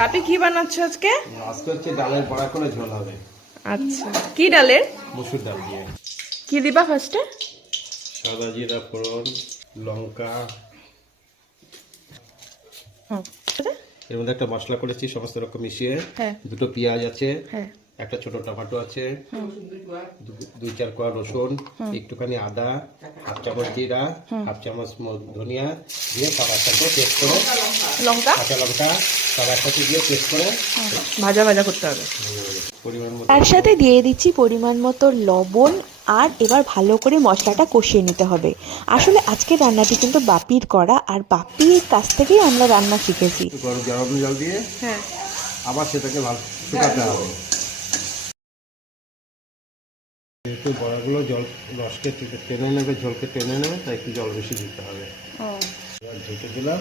বাপি কি বানাচ্ছ আজকে? আজকে হচ্ছে ডালের বড়া করে ঝোল হবে। আচ্ছা, কি ডালের? মসুর ডাল দিয়ে। কি দিবা ফার্স্টে? সাদা জিরা ফোড়ন, লঙ্কা, এর মধ্যে একটা মশলা করেছি সমস্ত রকম মিশিয়ে। হ্যাঁ। দুটো পেঁয়াজ আছে, হ্যাঁ। একটা ছোট টমেটো আছে, 2-4 কোয়া রসুন, একটুখানি আদা, হাফ চামচ জিরা, হাফ চামচ ধনিয়া দিয়ে সব একসাথে পেস্ট করে, লঙ্কা কাঁচা লঙ্কা সব একসাথে দিয়ে পেস্ট করে ভাজা ভাজা করতে হবে। পরিমাণ মতো তার সাথে দিয়ে দিচ্ছি পরিমাণ মতো লবণ। আর এবার ভালো করে মশলাটা কষিয়ে নিতে হবে। আসলে আজকে রান্নাটি কিন্তু বাপির করা, আর বাপির কাছ থেকেই আমরা রান্না শিখেছি। গরম জল দিয়ে হ্যাঁ। আবার সেটাকে ভালো শুকাতে হবে। যেহেতু বড়াগুলো জল রসকে টেনে নেবে, ঝোলকে টেনে নেবে, তাই একটু জল বেশি দিতে হবে। এবার ঢেকে দিলাম,